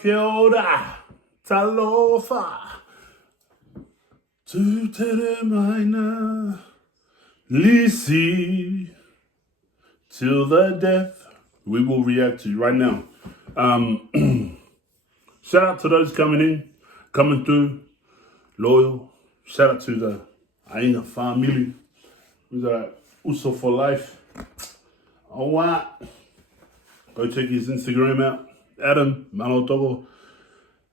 Kia ora, talofa, tu tere maina, Lisi, till the death. We will react to you right now. Shout out to those coming through, loyal. Shout out to the Aina family, who's also for life. Oh, what? Go check his Instagram out, Adam Manotogo.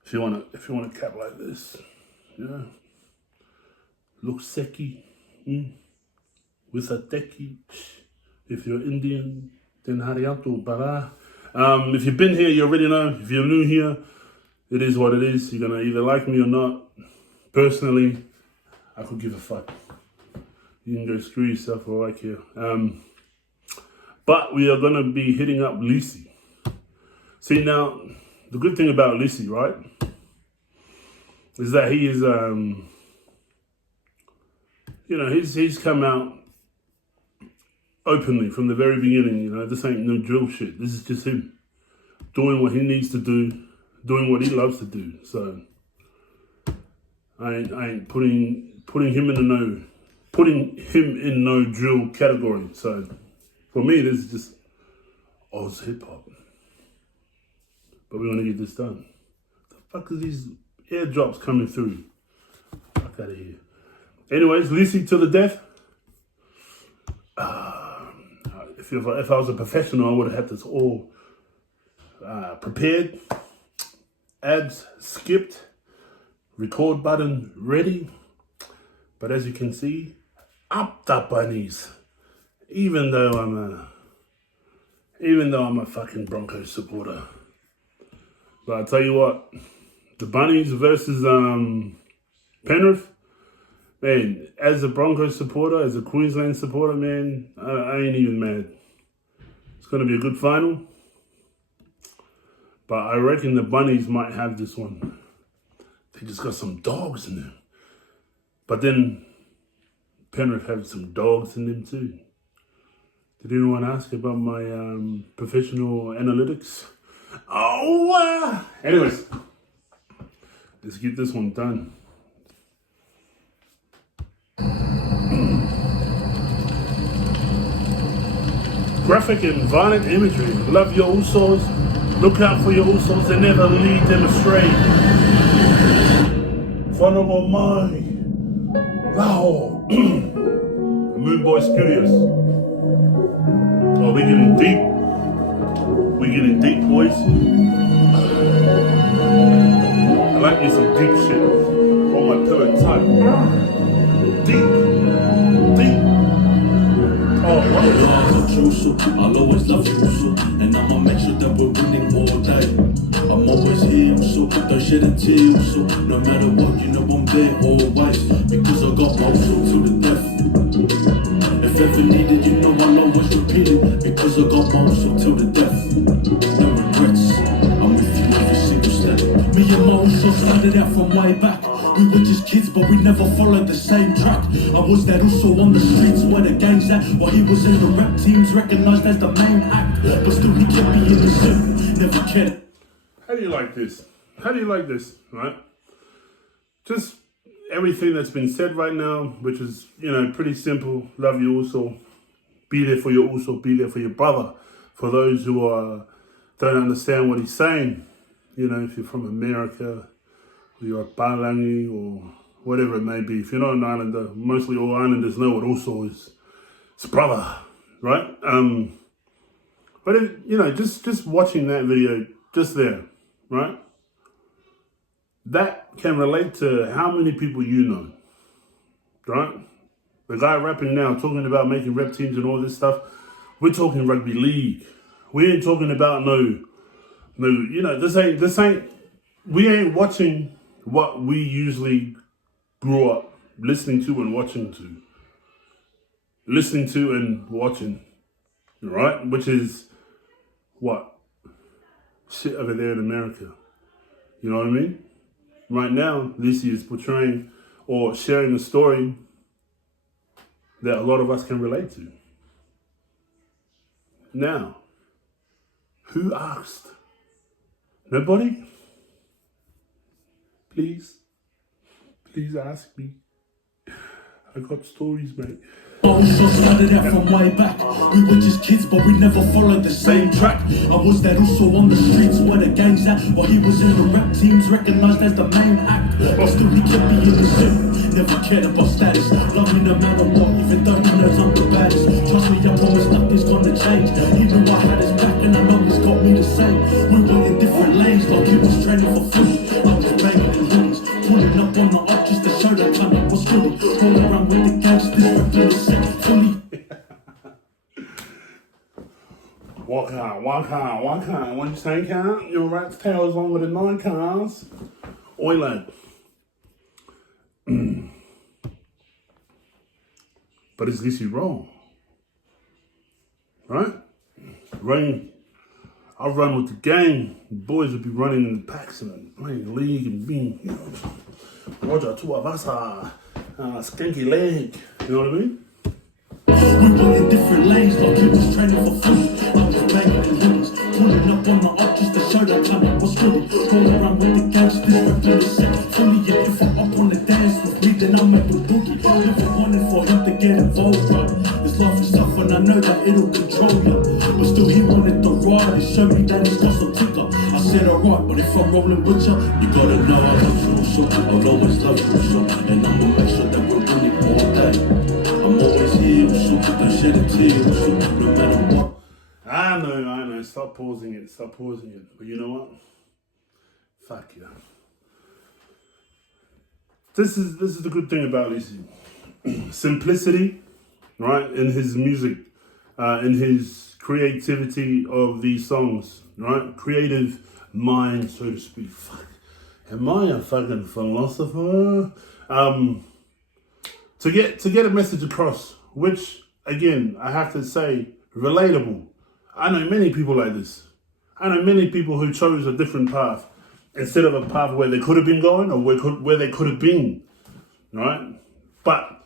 If you wanna cap like this, yeah. Look seki, with a teki. If you're Indian, then hariato bara. If you've been here, you already know. If you're new here, it is what it is. You're gonna either like me or not. Personally, I could give a fuck. You can go screw yourself or like here. But we are gonna be hitting up Lisi. See, now, the good thing about Lisi, right, is that he is, he's come out openly from the very beginning. This ain't no drill shit. This is just him doing what he needs to do, doing what he loves to do. So I ain't putting him in no drill category. So for me, this is just Oz hip hop. But we're gonna get this done. The fuck is these airdrops coming through? Fuck out of here. Anyways, Lisi to the death. If I was a professional, I would have had this all prepared, ads skipped, record button ready. But as you can see, up the bunnies. Even though I'm a fucking Broncos supporter. But I tell you what, the bunnies versus Penrith. Man, as a Broncos supporter, as a Queensland supporter, man, I ain't even mad. It's going to be a good final. But I reckon the Bunnies might have this one. They just got some dogs in them. But then Penrith have some dogs in them too. Did anyone ask about my professional analytics? Oh! Anyways, let's get this one done. Graphic and violent imagery. Love your Usos. Look out for your Usos and never lead them astray. Vulnerable mind. Wow. Moon Boy Studios. Oh, we're getting deep. We're getting deep, boys. I like me some deep shit. On my pillow tight. Deep. Oh, wow. I'll always love you also, and I'ma make sure that we're winning all day. I'm always here also, don't shed a tear also. No matter what, you know I'm there always, because I got my also to the death. If ever needed, you know I'll always repeat it, because I got my also till the death. No regrets, I'm with you every single step. Me and my also started out from way back. We were just kids, but we never followed the same track. I was there also on the streets where the gang's at, while he was in the rap teams, recognised as the main act. But still he kept me in the zone, never cared. How do you like this? Right? Just everything that's been said right now, which is, pretty simple. Love you also. Be there for your also, be there for your brother. For those who don't understand what he's saying, if you're from America, you're a Palangi or whatever it may be. If you're not an islander, mostly all islanders know what also is. It's brother, right? But just watching that video just there, right? That can relate to how many people you know, right? The guy rapping now, talking about making rep teams and all this stuff. We're talking rugby league. We ain't talking about we ain't watching what we usually grew up listening to and watching, right? Which is what? Shit over there in America. You know what I mean? Right now, Lisi is portraying or sharing a story that a lot of us can relate to. Now, who asked? Nobody? Please. Please ask me. I got stories, mate. Also started out from way back. We were just kids, but we never followed the same track. I was there also on the streets where the gang's at. While he was in the rap teams, recognized as the main act. But still he kept me in the shit. Never cared about status. Love me no matter what, even though he knows I'm the baddest. Trust me, I promise nothing's gonna change. He knew I had his back and I know he's got me the same. We were in different lanes, like he was training for footy. I was banging in hoodies, pulling up on the up just to show that kind of was fully. All around with the gangsters, rapping the set fully. What kind? What you say, can't? Your rat's tail is longer than 9 cars. Oi, lad. But is Lisi wrong? Right? I run with the gang. The boys would be running in the packs and playing the league and being, you know, Roger, two of us are skanky leg. You know what I mean? We were in different lanes, like he was training for food. I was banging in hoodies, pulling up on the up just to show that kind of was fully. All around with the gangsters, rapping the set fully. And if I'm up on the dance with me, then I'm at the boogie. Never wanted for him to get involved, right? This life is tough and I know that it'll control you. But still he wanted the ride and show me that he's got some ticker. I said alright, but if I'm rolling with you gotta know I love you so. I'll always love you so. And I'ma make sure that we're winning all day. I'm always here, so don't shed a tear, so no matter what. I know. Stop pausing it. But you know what? Fuck yeah. This is the good thing about Lisi. Simplicity, right? In his music, in his creativity of these songs, right? Creative mind, so to speak. Fuck. Am I a fucking philosopher? To get a message across, which again I have to say, relatable. I know many people like this. I know many people who chose a different path instead of a path where they could have been going or where they could have been, right? But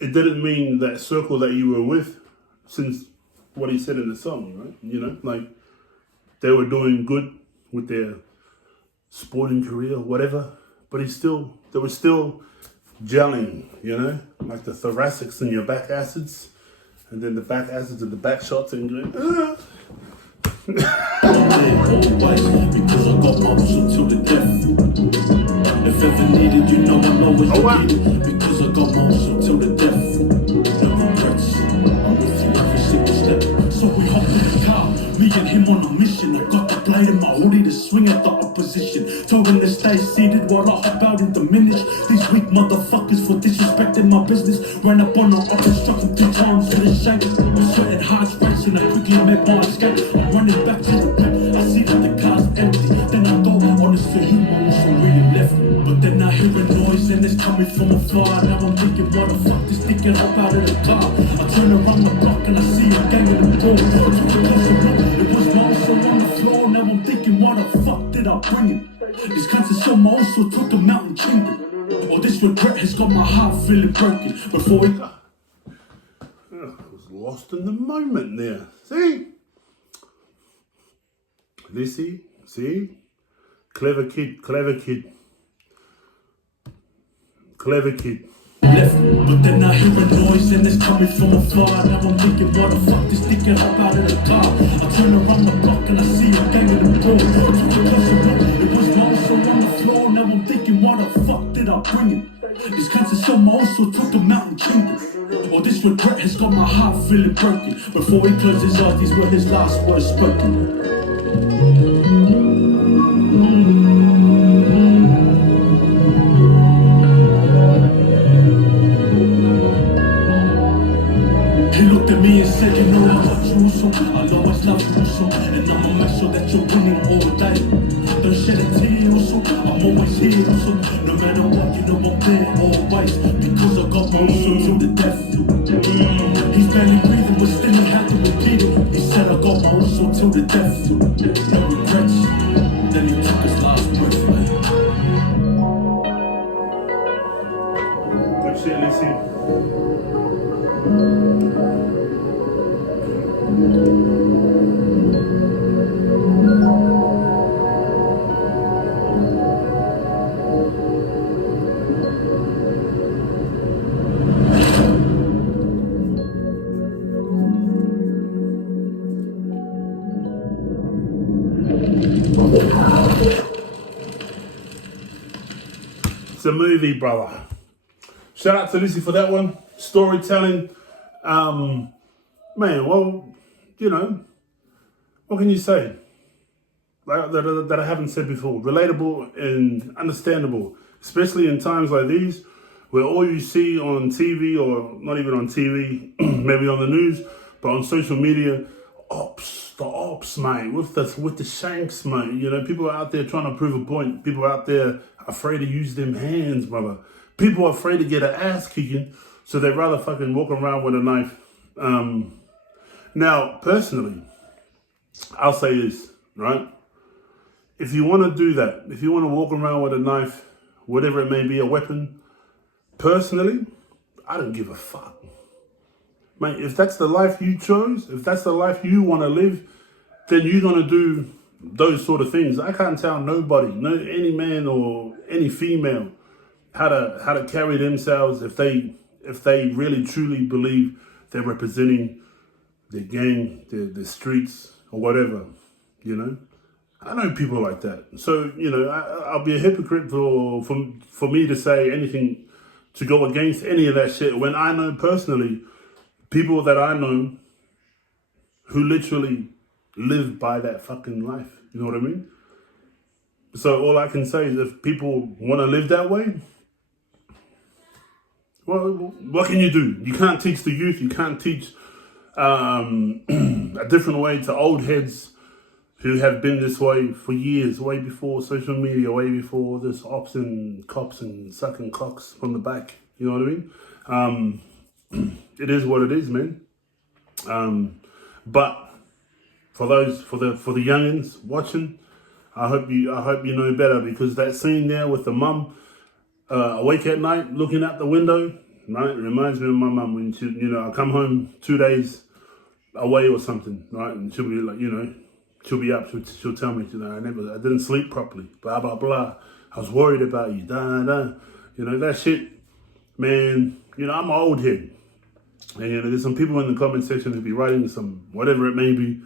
it didn't mean that circle that you were with, since what he said in the song, right? You know, like they were doing good with their sporting career, whatever. But they were still gelling, you know, like the thoracics and your back acids, and then the back acids and the back shots and going, Because I got my hustle till the death. If ever needed, you know I'm always needed. Because I got my hustle till the death. No regrets, I'm with you every single step. So we hopped in the car, me and him on a mission. I got the blade in my hoodie to swing at the opposition. Told them to stay seated while I hop out and diminish these weak motherfuckers for disrespecting my business. Ran up on the office, struck him 2 times for the shake. I'm sweating hard straights and I quickly made my escape. I'm running back to the whip, I see that the car's empty. Then I go, honestly, who knows who really left me? But then I hear a noise and it's coming from afar. Now I'm thinking, what the fuck, this dickhead hop out of the car. I turn around the block and I see a gang in the door. Took a closer look, it was my also on the floor. Now I'm thinking, why the fuck did I bring him? These cunts are so my also took him out and chained him. All this regret has got my heart feeling broken. Before it I was lost in the moment there. See? Lisi, see? Clever kid. left, but then I hear a noise and it's coming from afar. Now I'm thinking, what the fuck, this dickhead hop out of the car. I turn around the block and I see a gang in the door. Took a closer look, it was my also on the floor. Now I'm thinking, why the fuck did I bring him? These cunts are so my also took him out and chained him. All this regret has got my heart feeling broken. Before he closed his eyes, these were his last words spoken. He looked at me and said, you know I got you so I'll always love you so. And I'ma make sure that you're winning all day. Don't shed a tear so I'm always here so. No matter what, you know I'm there always. Because I got my hustle till the death. He's barely breathing but still he had to repeat it. He said I got my hustle till the death. No regrets. Then he took his last breath. Good shit, Lisi. It's a movie, brother. Shout out to Lisi for that one. Storytelling. Man, well, you know, what can you say? That I haven't said before. Relatable and understandable, especially in times like these, where all you see on TV, or not even on TV, maybe on the news, but on social media, the ops, mate, with the shanks, mate. You know, people are out there trying to prove a point. People are out there afraid to use them hands, brother. People are afraid to get an ass kicking, so they'd rather fucking walk around with a knife. Now, personally, I'll say this, right? If you want to do that, if you want to walk around with a knife, whatever it may be, a weapon, personally, I don't give a fuck. Mate, if that's the life you chose, if that's the life you want to live, then you're going to do those sort of things. I can't tell nobody, any man or any female, how to carry themselves if they really truly believe they're representing their gang, their streets, or whatever, you know. I know people like that. So, you know, I'll be a hypocrite for me to say anything to go against any of that shit when I know personally people that I know who literally live by that fucking life. You know what I mean? So all I can say is if people want to live that way, well, what can you do? You can't teach the youth. You can't teach a different way to old heads who have been this way for years, way before social media, way before this ops and cops and sucking cocks from the back. You know what I mean? It is what it is, man. But for the youngins watching, I hope you know better, because that scene there with the mum awake at night looking out the window, right? It reminds me of my mum when she, you know, I come home 2 days away or something, right? And she'll be like, you know, she'll be up, she'll tell me, you know, I didn't sleep properly, blah, blah, blah. I was worried about you, da, da. You know, that shit, man, you know, I'm an old head. And, you know, there's some people in the comment section who be writing some, whatever it may be,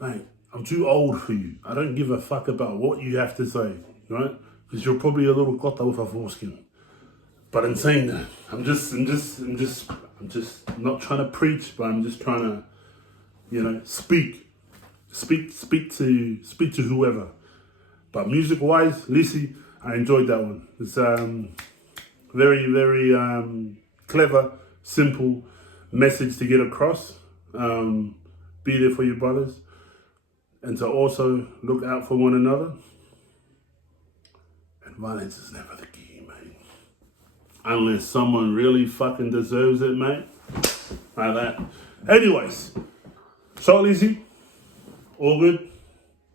mate, I'm too old for you. I don't give a fuck about what you have to say, right? Because you're probably a little cotta with a foreskin. But in saying that, I'm just not trying to preach, but I'm just trying to, you know, speak to whoever. But music wise, Lisi, I enjoyed that one. It's very, very clever, simple message to get across. Be there for your brothers, and to also look out for one another. And violence is never the key, mate. Unless someone really fucking deserves it, mate. Like that. Anyways, so Lisi, all good.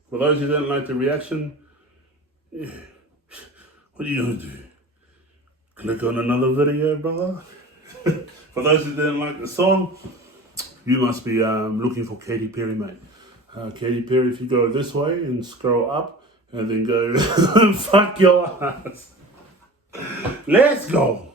For those who didn't like the reaction, yeah, what are you gonna do? Click on another video, brother? For those who didn't like the song, you must be looking for Katy Perry, mate. Katy Perry, if you go this way and scroll up and then go fuck your ass. Let's go.